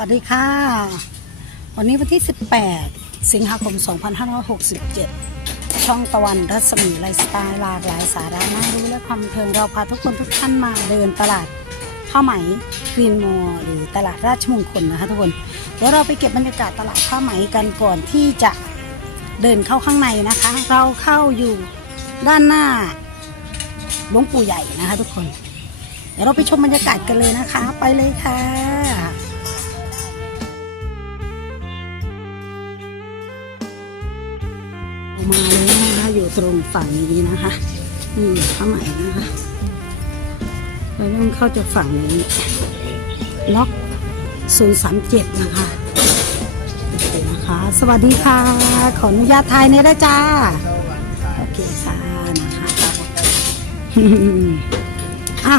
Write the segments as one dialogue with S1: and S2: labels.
S1: สวัสดีค่ะ วันนี้วันที่ 18 สิงหาคม 2567 ช่องตะวันรัศมีไลฟ์สไตล์หลากหลายสาระน่ารู้และความบันเทิงเราพาทุกคนทุกท่านมาเดินตลาดผ้าวไหมกรีนมอลล์หรือตลาดราชมงคลนะคะทุกคน เดี๋ยวเราไปเก็บบรรยากาศตลาดผ้าวไหมกันก่อนที่จะเดินเข้าข้างในนะคะ เราเข้าอยู่ด้านหน้าหลวงปู่ใหญ่นะคะทุกคน เดี๋ยวเราไปชมบรรยากาศกันเลยนะคะ ไปเลยค่ะ มาเลยนะคะอยู่ตรงฝั่งนี้นะคะนี่ผ้าไหมนะคะเราต้องเข้าจากฝั่งนี้ล็อก037 นะคะโอเคนะคะ สวัสดีค่ะ ขออนุญาตถ่ายในอยได้จ้า โอเคค่ะนะคะอะ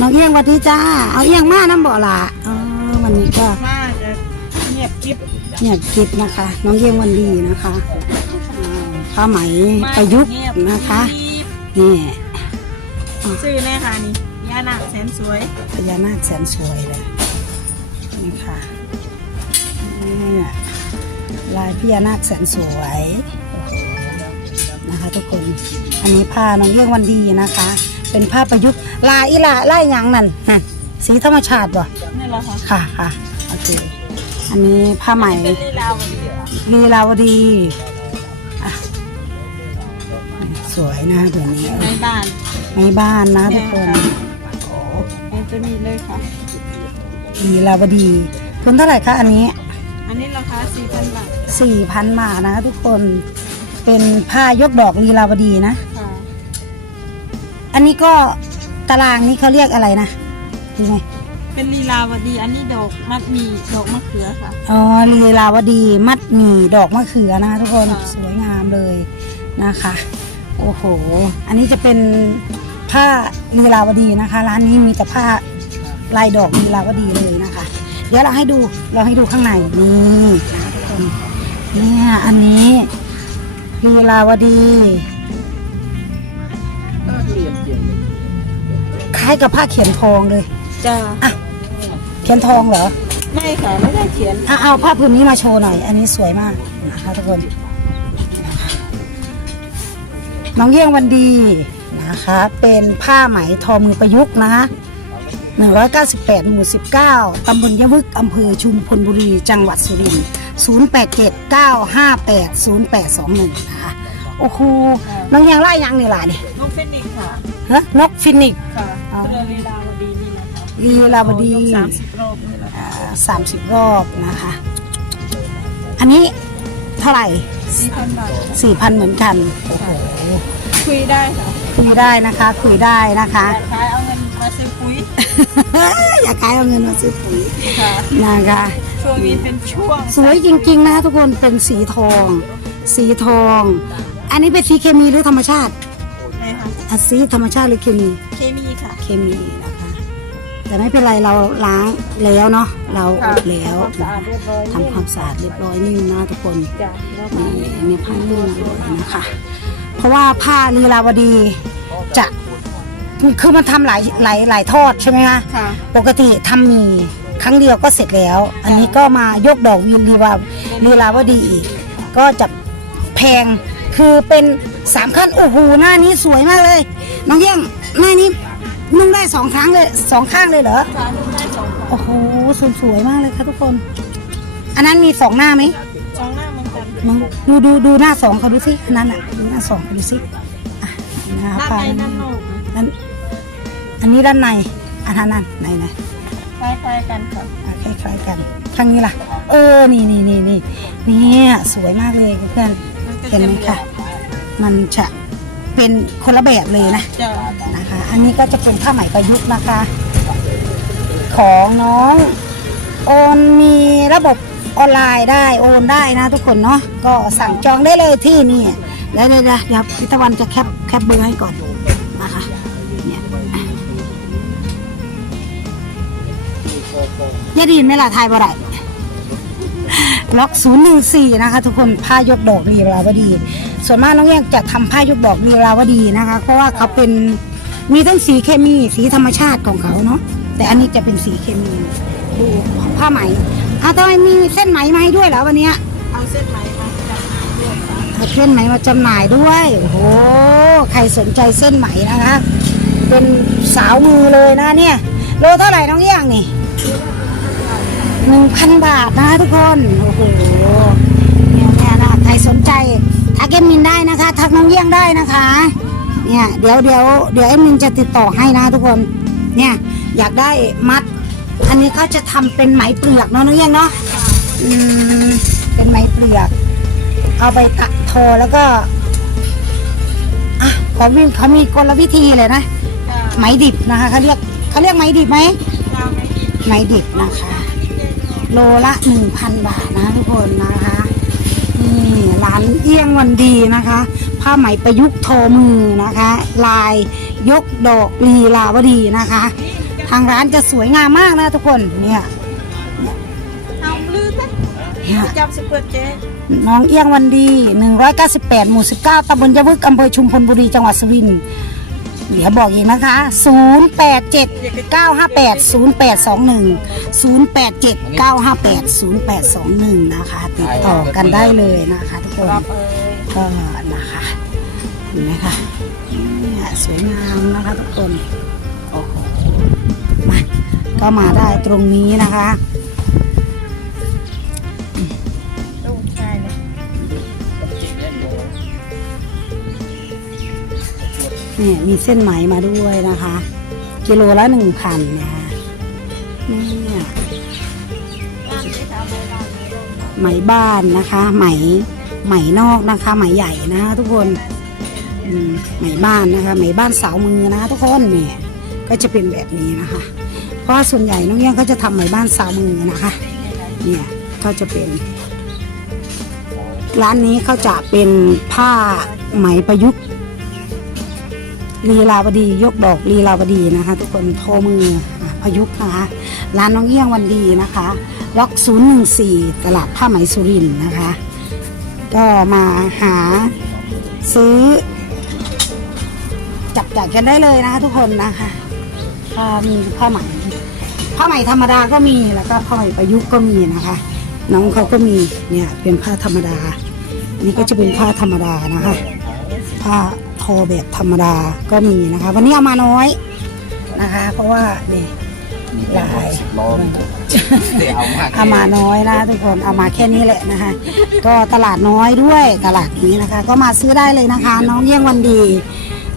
S1: น้องเอียงสวัสดีจ้า เอาเอียงมาน้ำบ่อละอ๋อวันนี้ก็
S2: มากจะเงียบกิ๊บ
S1: เนี่ยกิบนะคะ น้องเยี่ยมวันดีนะคะอ่า ผ้าไหมประยุกต์นะคะ นี่
S2: ชื่อแน่ค่ะนี่ยานาคแสนสวย
S1: พญานาคแสนสวยเลยนี่ค่ะนี่ลายพญานาคแสนสวยโอ้โหนะคะ ทุกคนอันนี้ผ้าน้องเยี่ยงวันดีนะคะ เป็นผ้าประยุกต์ลายอีหละลายหยังนั่นนั่นสีธรรมชาติบ่
S2: นี่แหละค่ะ
S1: ค่ะค่ะโอเคอันนี้ผ้าไหม
S2: เป็นลีลาวดี
S1: วยนะตัวนี้
S2: ในบ้าน
S1: ในบ้านนะทุกคน
S2: ไอ้ตัวนี้เลยค่ะ
S1: ลีลาวดีทุนเท่าไหร่คะอันนี้
S2: อันนี้ราคา4,000บาท
S1: สี่พันบาทนะคะทุกคนเป็นผ้ายกดอกลีลาวดีนะ
S2: ค่ะ
S1: อันนี้ก็ตารางนี้เขาเรียกอะไรนะดีไหม
S2: เป็นลีลาวดีอันนี้ดอกมัดหมีดอกมะเขือค่ะ
S1: อ๋อลีลาวดีมัดหมี่ดอกมะเขือนะคะทุกคน
S2: ค่ะ
S1: สวยงามเลยนะคะ โอ้โห อันนี้จะเป็นผ้าลีลาวดีนะคะ ร้านนี้มีแต่ผ้าลายดอกลีลาวดีเลยนะคะ เดี๋ยวเราให้ดูเราให้ดูข้างในนี่นะทุกคนเนี่ยอันนี้ลีลาวดีคล้ายกับผ้าเขียนทองเลย
S2: จ้า
S1: เขียนทองเหรอ
S2: ไม่ค่ะไม่ได้เขียน
S1: อะเอาผ้าผืนนี้มาโชว์หน่อย อันนี้สวยมากนะคะทุกคน น้องเยี่ยงวันดีนะคะ เป็นผ้าไหมทอมือประยุกต์นะคะ198หมู่19 ตำบลยะมึก อำเภอชุมพลบุรี จังหวัดสุรินทร์087 958 0821 นะคะ โอ้โหน้องเยี่ยงไล่ยังนี่ล่ะนี่
S2: ลูกเฟนิกซ์ค่ะ
S1: ฮะนกฟินิกซ์
S2: ค่ะ
S1: อ๋อ
S2: ตัวลีลาวดีนี่นะคะ
S1: ลีลาวดี
S2: สามสิบรอบนี่แหละ
S1: สามสิบรอบนะคะ อันนี้ เท่าไหร่
S2: 4,000บาท
S1: สี่พันเหมือนกันโอ้โห
S2: คุยได้ค่ะ
S1: คุยได้นะคะ คุยได้นะคะ
S2: อยากขายเอาเงินมาซื้อปุ๋ย
S1: อยากขายเอาเงินมาซื้อปุ๋ย
S2: ค่ะ
S1: นะคะ
S2: ช่วงนี้เป็นช่วง
S1: สวยจริงๆนะคะทุกคนเป็นสีทอง สีทอง อันนี้เป็นสีเคมีหรือธรรมชาติ
S2: เลยค่ะ
S1: อะสีธรรมชาติหรือเคมี
S2: เคมีค่ะ
S1: เคมีนะคะ แต่ไม่เป็นไรเราล้างแล้วเนาะเราอบแล้ว
S2: ทำความสะอาดเรียบร้อย
S1: ทำความสะอาดเรียบร้อยนี่นะทุกคน
S2: จ้ะแล้วก็
S1: นี่มีผ้าลื่นด้วยนะคะ เพราะว่าผ้าลีลาวดีจะคือมันทำหลายหลายหลายทอดใช่ไหมคะ
S2: ค่ะ
S1: ปกติทำมีครั้งเดียวก็เสร็จแล้ว อันนี้ก็มายกดอกวินลีวาลีลาวดีอีก ก็จะแพงคือเป็นสามขั้นโอ้โหหน้านี้สวยมากเลย น้องเยี่ยงหน้านี้ นุ่งได้สองครั้งเลยสองข้างเลยเหรอ
S2: จานได้สองค่ะ
S1: โอ้โหสวยสวยมากเลยค่ะทุกคน อันนั้นมีสองหน้าไหม
S2: สองหน้าเหมือนกัน
S1: มึงดูดูดูหน้าสองเขาดูสิอันนั้นอะดูหน้าสองเขาดูสิอะนะ
S2: ด้าน
S1: คะ
S2: ในด้านนอก
S1: นั้นอันนี้ด้านในอันนั้นนั่นไหนไหน
S2: คล้ายๆกันค่ะ
S1: อะคล้ายๆกันข้างนี้ล่ะ เออนี่นี่นี่นี่เนี่ยสวยมากเลยเพื่อน
S2: มันก็
S1: เห็นไหมคะมันจะ เป็นคนละแบบเลยนะ
S2: จะ
S1: นะคะ อันนี้ก็จะเป็นผ้าไหมประยุกต์นะคะ ของน้องโอนมีระบบออนไลน์ได้โอนได้นะทุกคนเนาะก็สั่งจองได้เลยที่นี่แล้วเดี๋ยวเดี๋ยวเดี๋ยวพิตะวันจะแคปแคปเบอร์ให้ก่อนนะคะเนี่ยยาดีนไหม่ล่ะทายบ่ได้ล็อก014 นะคะทุกคนผ้ายกดอกลีลาวดี ส่วนมากน้องแยกจะทำผ้ายกดอกลีลาวดีนะคะ เพราะว่าเขาเป็นมีทั้งสีเคมีสีธรรมชาติของเขาเนาะแต่อันนี้จะเป็นสีเคมีดูผ้าไหมอ้าวทำไมมีเส้นไหมมาให้ด้วยเหรอวันนี้
S2: เอาเส้นไหมมาจับด้วย
S1: เอาเส้นไหมมาจำหน่ายด้วยโอ้โหใครสนใจเส้นไหมนะคะ เป็นสาวมือเลยนะเนี่ยโลเท่าไหร่น้องเอี้ยงนี่หนึ่งพันบาทนะทุกคน โอ้โหเนี่ยเนี่ยนะใครสนใจ ทักเอ็มมินได้นะคะ ทักน้องเอี้ยงได้นะคะ เนี่ยเดี๋ยวเดี๋ยวเดี๋ยวเอ็มมินจะติดต่อให้นะทุกคน เนี่ยอยากได้มัด อันนี้เขาจะทำเป็นไหมเปลือกเนาะน้องเอี้ยงเนาะอืมเป็นไหมเปลือก เอาไปตัดทอแล้วก็อะเขามีเขามีกลวิธีเลยนะ
S2: ค่ะ
S1: ไหมดิบนะคะเขาเรียกเขาเรียกไหมดิบไหม
S2: เราไม่กิน
S1: ไหมดิบนะคะ โลละหนึ่งพันบาทนะทุกคนนะคะ นี่ร้านเอี้ยงวันดีนะคะ ผ้าไหมประยุกต์โทอมือนะคะ ลายยกดอกลีลาวดีนะคะ ทางร้านจะสวยงามมากนะทุกคนเนี่ย
S2: เอาลืมไหม
S1: เนี่ย
S2: จับสิเปิดเจ๊
S1: น้องเอี้ยงวันดี 198 หมู่ 19ตำบลยะบึกอำเภอชุมพลบุรี จังหวัดสุรินทร์ เดี๋ยวบอกอีกนะคะ 087 958 0821 087 958 0821 นะคะ ติดต่อกันได้เลยนะคะทุกคนก็นะคะเห็นไหมคะเนี่ยสวยงามนะคะทุกคนโอ้โหมาก็มาได้ตรงนี้นะคะ นี่ยมีเส้นไหมมาด้วยนะคะ กิโลละหนึ่งพันนะเนี่ย
S2: ไห
S1: มบ้านนะคะ ไหมไหมนอกนะคะ ไหมใหญ่นะคะทุกคนไหมบ้านนะคะ ไหมบ้านสาวมือนะทุกคนเนี่ยก็จะเป็นแบบนี้นะคะ เพราะส่วนใหญ่น้องเอี้ยงก็จะทำไหมบ้านสาวมือนะคะ เนี่ยก็จะเป็น ร้านนี้เขาจะเป็นผ้าไหมประยุกต์ ลีลาวดียกดอกลีลาวดีนะคะ ทุกคนโทรมืออะประยุกนะคะร้านน้องเอี้ยงวันดีนะคะล็อก014 ตลาดผ้าไหมสุรินนะคะ ก็มาหาซื้อ จับจ่ายกันได้เลยนะคะทุกคนนะคะก็มีผ้าไหมผ้าไหมธรรมดาก็มีแล้วก็ผ้าไหมประยุกต์ก็มีนะคะ น้องเขาก็มีเนี่ยเป็นผ้าธรรมดา นี่ก็จะเป็นผ้าธรรมดานะคะผ้า อแบบธรรมดาก็มีนะคะ วันนี้เอามาน้อยนะคะ เพราะว่าเนี่ยลาย
S3: ร้อนเดี๋ยวเอามา
S1: เอามาน้อยนะทุกคนเอามาแค่นี้แหละนะคะ ก็ตลาดน้อยด้วยตลาดนี้นะคะ ก็มาซื้อได้เลยนะคะ น้องเยี่ยงวันดี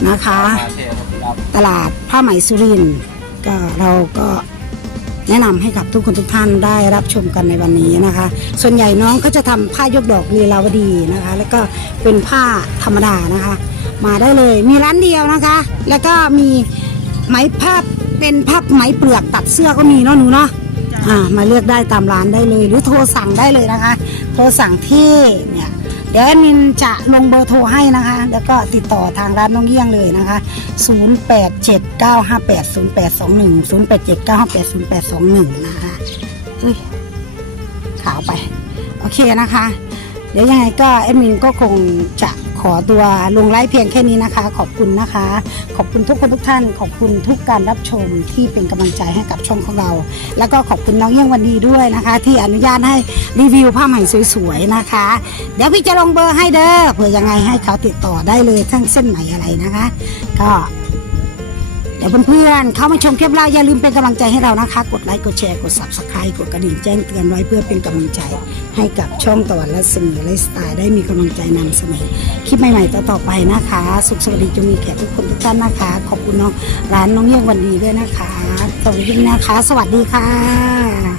S1: นะคะ
S3: มาเทครับ
S1: ตลาดผ้าไหมสุรินทร์ก็เราก็แนะนำให้กับทุกคนทุกท่านได้รับชมกันในวันนี้นะคะ ส่วนใหญ่น้องก็จะทำผ้ายกดอกลีลาวดีนะคะ แล้วก็เป็นผ้าธรรมดานะคะ มาได้เลย มีร้านเดียวนะคะ แล้วก็มีไหมผ้าเป็นผ้าไหมเปลือกตัดเสื้อก็มีเนาะหนูเนาะอ่ามาเลือกได้ตามร้านได้เลย หรือโทรสั่งได้เลยนะคะ โทรสั่งที่เนี่ยเดี๋ยวแอดมินจะลงเบอร์โทรให้นะคะ แล้วก็ติดต่อทางร้านน้องเยี่ยงเลยนะคะ 0879580821 0879580821 นะคะเฮ้ยขาวไป โอเคนะคะ เดี๋ยวยังไงก็แอดมินก็คงจะ ขอตัวลงไลฟ์เพียงแค่นี้นะคะ ขอบคุณนะคะ ขอบคุณทุกคนทุกท่าน ขอบคุณทุกการรับชมที่เป็นกำลังใจให้กับช่องของเรา แล้วก็ขอบคุณน้องเยี่ยงวันดีด้วยนะคะ ที่อนุญาตให้รีวิวผ้าไหมสวยๆนะคะ เดี๋ยวพี่จะลงเบอร์ให้เด้อเผื่อยังไงให้เขาติดต่อได้เลยทั้งเส้นไหมอะไรนะคะ ก็ ดี๋ยวเพื่อนๆเข้ามาชมคลิปเราอย่าลืมเป็นกำลังใจให้เรานะคะ กดไลค์กดแชร์กด subscribe กดกระดิ่งแจ้งเตือนไว้เพื่อเป็นกำลังใจ ให้กับช่องตะวันและสมีไลฟ์สไตล์ได้มีกำลังใจนำเสนอคลิปใหม่ๆต่อๆไปนะคะ สุขสวัสดีจงมีแก่ทุกคนทุกท่านนะคะ ขอบคุณน้องร้านน้องเยี่ยงวันดีด้วยนะคะสวัสดีนะคะ สวัสดีค่ะ